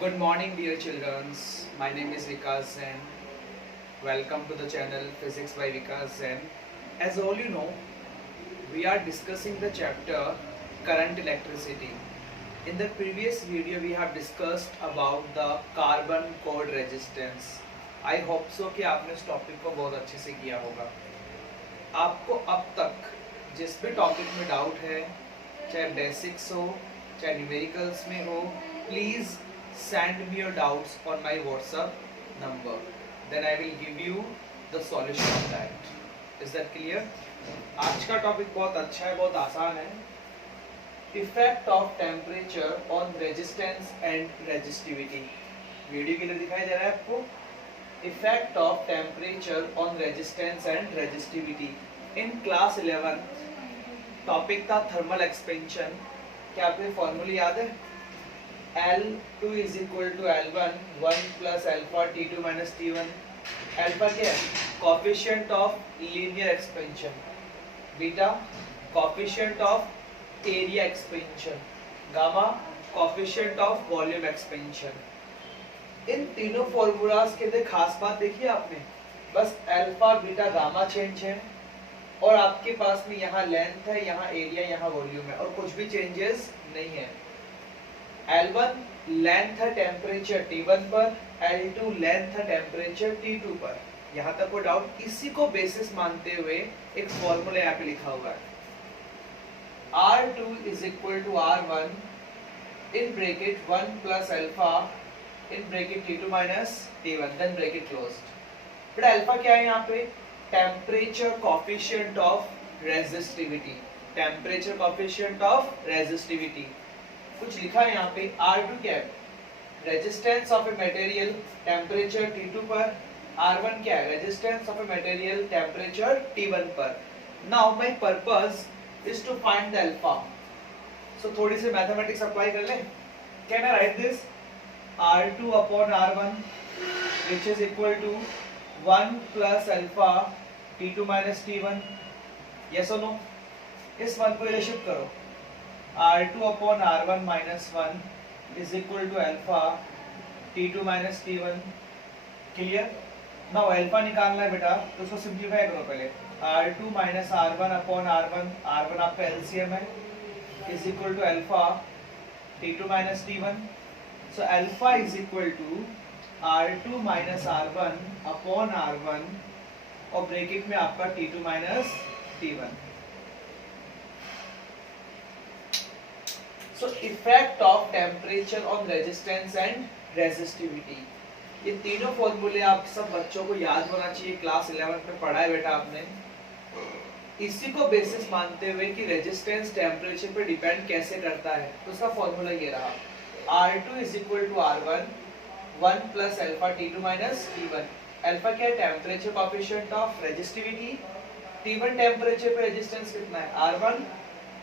Good morning, dear children. My name is Vikas Zen. Welcome to the channel Physics by Vikas Zen. As all you know, we are discussing the chapter Current Electricity. In the previous video, we have discussed about the carbon cord resistance. I hope so कि आपने इस topic को बहुत अच्छे से किया होगा. आपको अब तक जिस भी टॉपिक में डाउट है, चाहे बेसिक्स हो, चाहे न्यूमेरिकल्स में हो, please send me your doubts on my WhatsApp number. Then I will give you the solution of that. Is that clear? आज का टॉपिक बहुत अच्छा है, बहुत आसान है. Effect of temperature on resistance and resistivity. Video के लिए दिखाई दे रहा है आपको. Effect of temperature on resistance and resistivity. In class 11 topic था थर्मल एक्सपेंशन. क्या आपको फॉर्मूला याद है? L2 is equal to L1 1 plus alpha T2 minus T1. Alpha क्या है? Coefficient of linear expansion. Beta coefficient of area expansion. Gamma coefficient of volume expansion. इन तीनों formulas के लिए खास बात देखिए आपने, बस अल्फा बीटा गामा चेंज है और आपके पास में यहाँ लेंथ है, यहाँ एरिया, यहाँ वॉल्यूम है और कुछ भी चेंजेस नहीं है. L1 लेंथ है टेम्परेचर T1 पर, L2 लेंथ है टेम्परेचर T2 पर. यहाँ तक कोई डाउट? इसी को बेसिस मानते हुए एक फॉर्मूला यहाँ पे लिखा हुआ है. R2 is equal to R1 in bracket 1 plus alpha in bracket T2 minus T1 then bracket closed. फिर अल्फा क्या है यहाँ पे? Temperature coefficient of resistivity. Temperature coefficient of resistivity कुछ लिखा है यहाँ पे. R2 क्या है? Resistance of a material temperature T2 पर. R1 क्या है? Resistance of a material temperature T1 पर. Now my purpose is to find the alpha. So थोड़ी सी मैथमेटिक्स अप्लाई कर ले. Can I write this? R2 upon R1 which is equal to 1 plus alpha T2 minus T1. Yes और no? इस one को इधर shift करो. R2 upon R1 minus 1 is equal to alpha T2 minus T1. Clear? Now alpha निकालना है बेटा, तो उसको सिंप्लीफाई करो पहले. R2 minus R1 upon R1, R1 आपका LCM है, is equal to alpha T2 minus T1. So alpha is equal to R2 minus R1 upon R1 और ब्रैकेट में आपका T2 minus T1. So effect of temperature on resistance and resistivity. ये तीनों फॉर्मूले आप सब बच्चों को याद होना चाहिए. क्लास 11 में पढ़ा है बेटा आपने. इसी को बेसिस मानते हुए कि रेजिस्टेंस टेम्परेचर पे डिपेंड कैसे करता है, तो उसका फॉर्मूला ये रहा. R2 is equal to R1 1 plus alpha T2 minus T1. Alpha क्या है? Temperature coefficient of resistivity. T1 temperature पे रेजिस्टेंस कितना है? R1.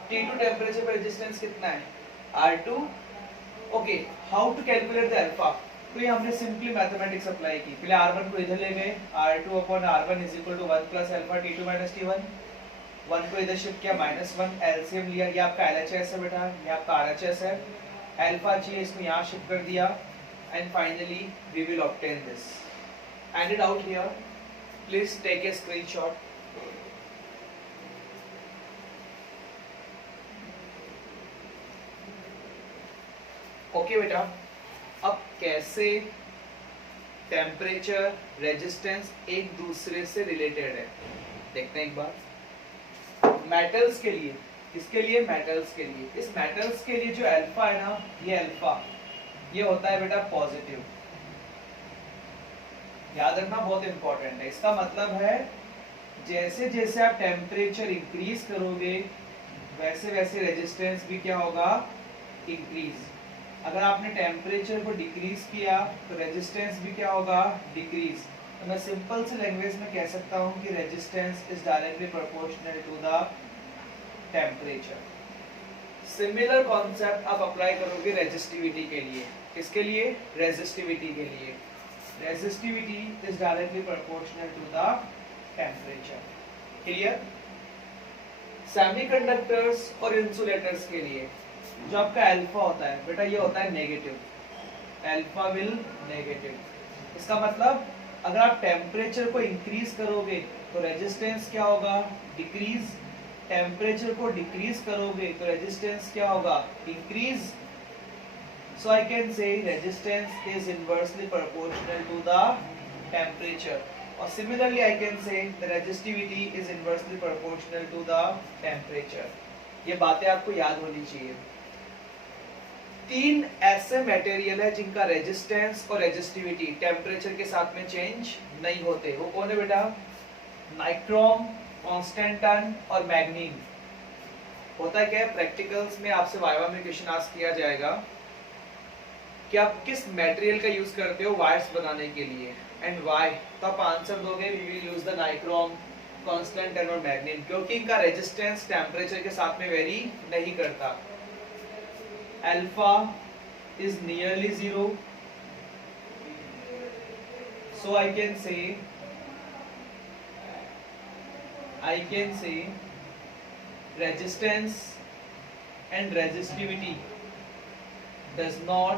T2 टेम्परेचर पे रेजिस्टेंस कितना है? R2. Okay, how to calculate the alpha? तो ये हमने सिंपली मैथमेटिक्स अप्लाई की. पहले R1 को इधर ले गए. R2 upon R1 is equal to 1 plus alpha T2 minus T1. 1 को इधर शिफ्ट किया, -1 एलसीएम लिया. ये आपका LHS है बेटा, ये आपका RHS है. अल्फा चाहिए, इसको यहाँ शिफ्ट कर दिया and finally we will obtain this. And it out here. Please take a screenshot. Okay बेटा, अब कैसे टेम्परेचर रेजिस्टेंस एक दूसरे से रिलेटेड है देखते हैं एक बार. मेटल्स के लिए, किसके लिए? मेटल्स के लिए. इस मेटल्स के लिए जो अल्फा है ना, ये अल्फा ये होता है बेटा पॉजिटिव. याद रखना, बहुत इंपॉर्टेंट है. इसका मतलब है जैसे जैसे आप टेम्परेचर इंक्रीज करोगे वैसे वैसे रेजिस्टेंस भी क्या होगा? इंक्रीज. अगर आपने टेम्परेचर को डिक्रीज किया तो रेजिस्टेंस भी क्या होगा? डिक्रीज. तो मैं सिंपल से लैंग्वेज में कह सकता हूं कि resistance is directly proportional to the temperature. Similar concept आप अप्लाई करोगे रेजिस्टिविटी के लिए. किसके लिए? रेजिस्टिविटी के लिए. Resistivity is directly proportional to the temperature. Clear? Semiconductors और इंसुलेटर्स के लिए जो आपका अल्फा होता है बेटा, ये होता है नेगेटिव. Alpha will negative. इसका मतलब अगर आप टेम्परेचर को इंक्रीज करोगे तो रेजिस्टेंस क्या होगा, डिक्रीज। टेम्परेचर को डिक्रीज करोगे तो रेजिस्टेंस क्या होगा, increase. So I can say resistance is inversely proportional to the temperature. Or similarly I can say the resistivity is inversely proportional to the temperature. ये बातें आपको याद होनी चाहिए। तीन ऐसे मटेरियल है जिनका रेजिस्टेंस और रेजिस्टिविटी टेम्परेचर के साथ में चेंज नहीं होते। वो कौन है बेटा, नाइक्रोम, कॉन्स्टेंटन और मैग्नीन। होता है क्या है, प्रैक्टिकल्स में आपसे वाइवा में क्वेश्चन आस्क किया जाएगा कि आप किस मटेरियल का यूज करते हो वायर्स बनाने के लिए एंड व्हाई, तो आप आंसर दोगे we will use the nichrome, constantan और मैग्नीन, क्योंकि इनका रेजिस्टेंस टेम्परेचर के साथ में वेरी नहीं करता। Alpha is nearly zero, so I can say resistance and resistivity does not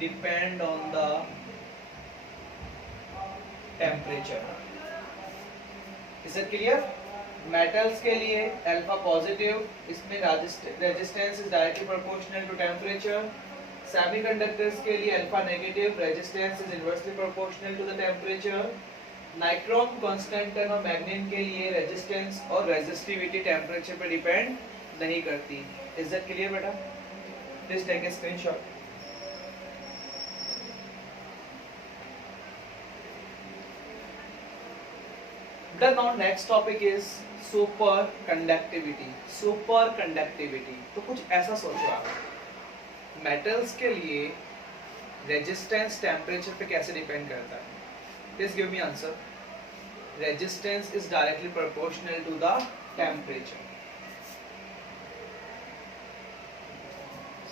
depend on the temperature. Is it clear? Metals के लिए अल्फा पॉजिटिव, इसमें resistance is directly proportional to temperature. Semiconductors के लिए alpha negative, resistance is inversely proportional to the temperature. Nichrome, constantan और manganin के लिए resistance और resistivity temperature पर डिपेंड नहीं करती। इज दैट क्लियर बेटा? Please take a screenshot. Now next topic is superconductivity. Superconductivity तो कुछ ऐसा सोचो आप, मेटल्स के लिए रेजिस्टेंस टेम्परेचर पे कैसे डिपेंड करता है? Please give me answer. Resistance is directly proportional to the temperature.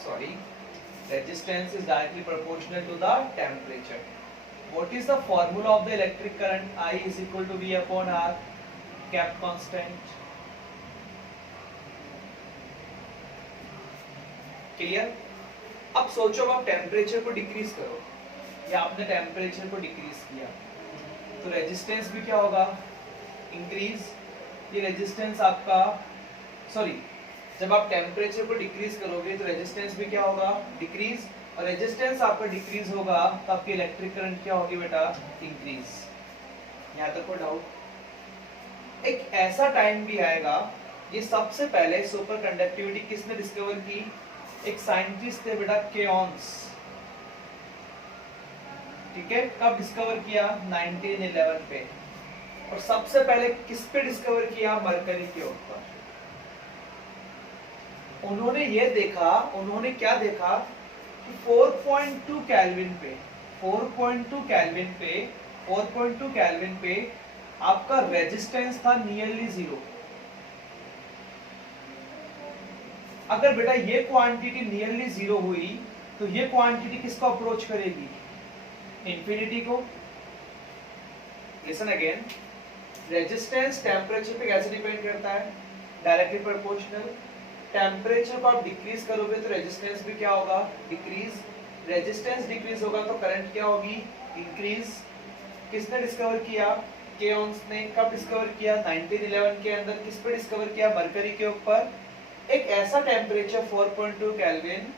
Sorry, resistance is directly proportional to the temperature. What is the formula of the electric current? I is equal to V upon R, kept constant. Clear? अब सोचो आप temperature को decrease करो, या आपने temperature को decrease किया तो रेजिस्टेंस भी क्या होगा, इंक्रीज। ये रेजिस्टेंस आपका, सॉरी, जब आप टेम्परेचर को डिक्रीज करोगे तो रेजिस्टेंस भी क्या होगा, डिक्रीज। और रेजिस्टेंस आपका डिक्रीज होगा तो आपकी इलेक्ट्रिक करंट क्या होगी बेटा, इंक्रीज। यहाँ तक कोई डाउट? एक ऐसा टाइम भी आएगा, ये सबसे पहले सुपर कंडक्टिविटी किसने डिस्कवर की? एक साइंटिस्ट थे बेटा, केऑन्स। ठीक है, कब डिस्कवर किया? 1911 पे। और सबसे पहले किस पे डिस्कवर किया? मरकरी के ऊपर। उन्होंने ये देखा, उन्होंने क्या देखा कि 4.2 केल्विन पे 4.2 केल्विन पे आपका रेजिस्टेंस था नियरली जीरो। अगर बेटा ये क्वांटिटी नियरली जीरो हुई तो ये क्वांटिटी किसको अप्रोच करेगी? इंफिनिटी को। लिसन अगेन, रेजिस्टेंस टेम्परेचर पे कैसे डिपेंड करता है? Directly proportional. टेम्परेचर को आप डिक्रीज करोगे तो रेजिस्टेंस भी क्या होगा? डिक्रीज। रेजिस्टेंस डिक्रीज होगा तो करंट क्या होगी? इंक्रीज। किसने डिस्कवर किया? केऑन्स ने। कब डिस्कवर किया? 1911 के अंदर। किस पे डिस्कवर किया? मरकरी के ऊपर। एक ऐसा टेम्परेचर 4.2 केल्विन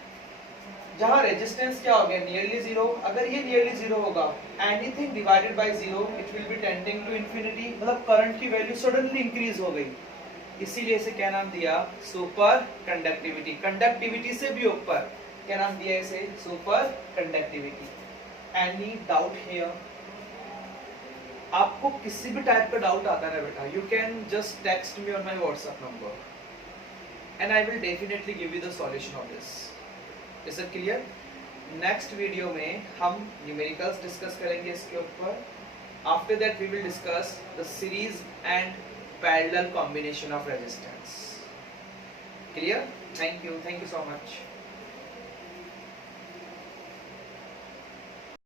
जहां रेजिस्टेंस क्या हो गया? Nearly zero. अगर ये नियरली जीरो होगा, anything divided by zero it will be tending to infinity, मतलब करंट की वैल्यू सडनली इंक्रीज हो गई। इसीलिए इसे क्या नाम दिया? Super conductivity. कंडक्टिविटी से भी ऊपर क्या नाम दिया इसे? Super conductivity. Any doubt here? आपको किसी भी टाइप का डाउट आता है ना बेटा, you can just text me on my WhatsApp number and I will definitely give you the solution of this. Is it clear? Next video में हम न्यूमेरिकल्स डिस्कस करेंगे इसके ऊपर। After that we will discuss the series and parallel combination of resistance. Clear? Thank you so much.